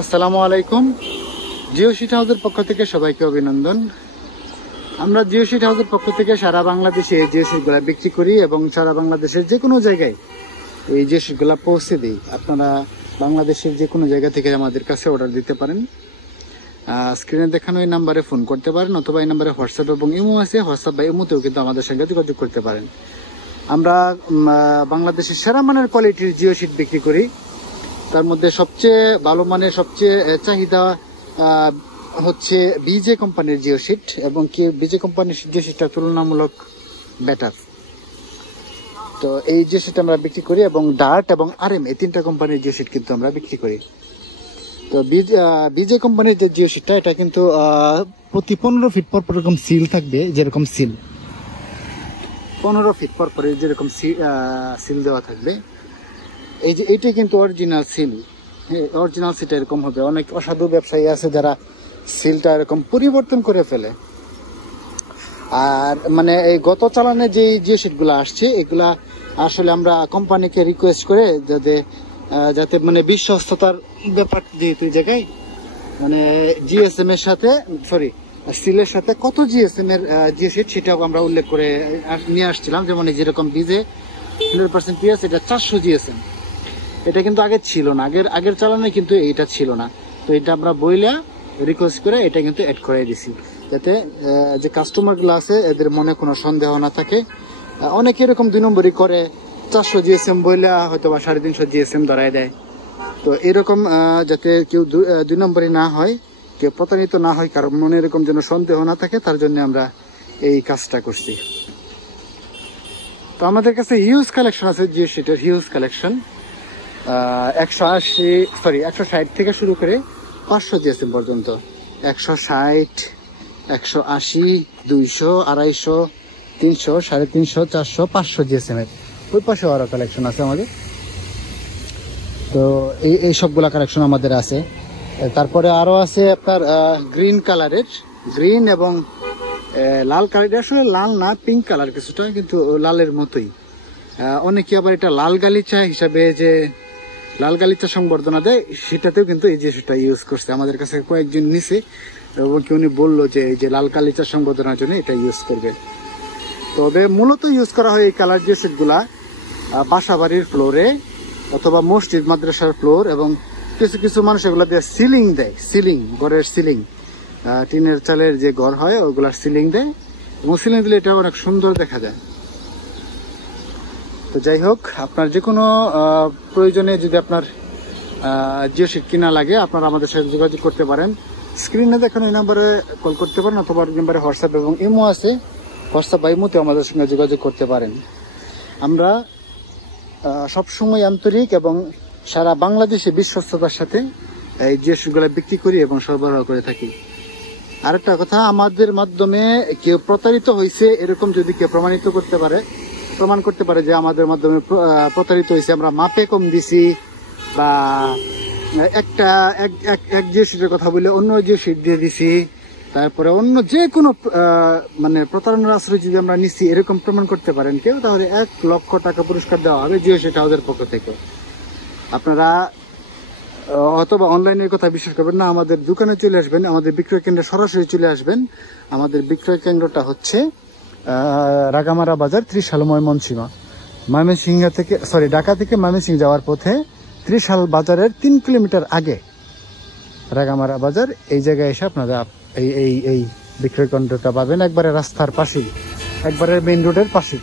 আসসালামু আলাইকুম। জিও শিট হাউসের পক্ষ থেকে সবাইকে অভিনন্দন। আমরা জিও শিট হাউসের পক্ষ থেকে সারা বাংলাদেশে এই জিও শিটগুলা বিক্রি করি এবং সারা বাংলাদেশের যে কোনো জায়গায় এই জিও শিটগুলা পৌঁছে দিই। আপনারা বাংলাদেশের যে কোনো জায়গা থেকে আমাদের কাছে অর্ডার দিতে পারেন। স্ক্রিনে দেখানো এই নাম্বারে ফোন করতে পারেন অথবা এই নাম্বারে হোয়াটসঅ্যাপ এবং ইমো আছে, হোয়াটসঅ্যাপ বা ইমোতেও কিন্তু আমাদের সঙ্গে যোগাযোগ করতে পারেন। আমরা বাংলাদেশের সেরা মানের কোয়ালিটির জিও শিট বিক্রি করি। তার মধ্যে সবচেয়ে ভালো মানের সবচেয়ে চাহিদা হচ্ছে বিজে কোম্পানির জিও শিট, এবং কি বিজে কোম্পানির জিও শিটটা তুলনামূলক বেটার। তো এই জিও শিট আমরা বিক্রি করি এবং ডার্ট এবং আরএম এই তিনটা কোম্পানির জিও শিট কিন্তু আমরা বিক্রি করি। তো বিজে কোম্পানির যে জিও শিটটা এটা কিন্তু প্রতি 15 ফিট পর এরকম সিল থাকবে, যেরকম সিল 15 ফিট পর যেরকম সিল দেওয়া থাকবে। এই যে এইটাই কিন্তু অরিজিনাল সিল, অরিজিনাল সিলটা এরকম হবে। অনেক অসাধু ব্যবসায়ী আছে যারা সিলটা এরকম পরিবর্তন করে ফেলে। আর মানে এই গত চালানে যে জিও শিটগুলো আসছে এগুলা আসলে আমরা কোম্পানিকে রিকোয়েস্ট করে যাতে মানে বিশ্বস্ততার ব্যাপার, যেহেতু এই জায়গায় মানে জিএসএম এর সাথে সিলের সাথে কত জিএসএম এর জিও শিট সেটাও আমরা উল্লেখ করে নিয়ে আসছিলাম। যেমন যেরকম বিজে 100% পিএস, এটা 400 জিএসএম। এটা কিন্তু আগে ছিল না, আগের চালানে কিন্তু এইটা ছিল না। তো এটা আমরা বইলা রিকোয়েস্ট করে এটা কিন্তু অ্যাড করে দিছি, যাতে যে কাস্টমার গুলো আছে এদের মনে কোনো সন্দেহ না থাকে। অনেকে এরকম 2 নম্বরই করে, 400 জিএসএম বইলা হয়তো বা 350 জিএসএম ধরায় দেয়। তো এরকম যাতে কেউ 2 নম্বরই না হয়, কেউ প্রতারিত না হয়, কারণ মনে এরকম যেন সন্দেহ না থাকে, তার জন্য আমরা এই কাজটা করছি। তো আমাদের কাছে হিউজ কালেকশন আছে জিও শিটের, হিউজ কালেকশন। 160 থেকে শুরু করে 500 জিএসএম পর্যন্ত। 160, 180, 200, 250, 300, 350, 400, 500 জিএসএম এর ওই পাশে আরো কালেকশন আছে আমাদের। তো এই সবগুলা কালেকশন আমাদের আছে। তারপরে আরো আছে আপনার গ্রিন কালারের, গ্রিন এবং লাল কালার। আসলে লাল না, পিঙ্ক কালার কিছুটা, কিন্তু লালের মতোই। অনেকে আবার এটা লাল গালিচা হিসাবে, যে লাল গালিচা সংবর্ধনা দেয়, সেটাতেও কিন্তু এই জিনিসটা ইউজ করছে। আমাদের কাছে কয়েকজন নিছে এবং কি উনি বললো যে এই যে লাল গালিচা সংবর্ধনার জন্য এটা ইউজ করবে। তবে মূলত ইউজ করা হয় এই কালার জিও শিটগুলা বাসা বাড়ির ফ্লোরে অথবা মসজিদ মাদ্রাসার ফ্লোর, এবং কিছু কিছু মানুষ এগুলো দিয়ে সিলিং দেয়, সিলিং, ঘরের সিলিং, টিনের চালের যে ঘর হয় ওগুলার সিলিং দেয়, এবং সিলিং দিলে এটা অনেক সুন্দর দেখা যায়। তো যাই হোক, আপনার যে কোনো প্রয়োজনে যদি আপনার জিও শিট কিনা লাগে, আপনারা আমাদের সাথে যোগাযোগ করতে পারেন। স্ক্রিনে দেখানো এই নাম্বারে কল করতে পারেন অথবা নাম্বারে হোয়াটসঅ্যাপ এবং ইমো আছে, হোয়াটসঅ্যাপ বা ইমোতে আমাদের সঙ্গে যোগাযোগ করতে পারেন। আমরা সবসময় আন্তরিক এবং সারা বাংলাদেশে বিশ্বস্ততার সাথে এই জিও শিটগুলো বিক্রি করি এবং সরবরাহ করে থাকি। আরেকটা কথা, আমাদের মাধ্যমে কেউ প্রতারিত হয়েছে এরকম যদি কেউ প্রমাণ করতে পারে যে আমাদের মাধ্যমে প্রতারিত হয়েছে, আমরা মাপে কম দিছি বা এক জিও শিটের কথা বলে অন্য জিও শিট দিয়ে দিছি, তারপরে অন্য যে কোনো মানে প্রতারণার আশ্রয় যদি আমরা নিচ্ছি, এরকম প্রমাণ করতে পারেন কেউ, তাহলে 1 লক্ষ টাকা পুরস্কার দেওয়া হবে জিও শিট হাউসের পক্ষ থেকে। আপনারা অথবা অনলাইনের কথা বিশ্বাস করবেন না, আমাদের দোকানে চলে আসবেন, আমাদের বিক্রয় কেন্দ্রে সরাসরি চলে আসবেন। আমাদের বিক্রয় কেন্দ্রটা হচ্ছে রাগামারা বাজার, ত্রিশাল ময়মনসিংহ, ঢাকা থেকে ময়মনসিংহ যাওয়ার পথে ত্রিশাল বাজারের 3 কিলোমিটার আগে রাগামারা বাজার। এই জায়গায় এসে আপনারা এই বিক্রয় কেন্দ্রটা পাবেন, একবারে রাস্তার পাশেই, একবারে মেইন রোডের পাশেই।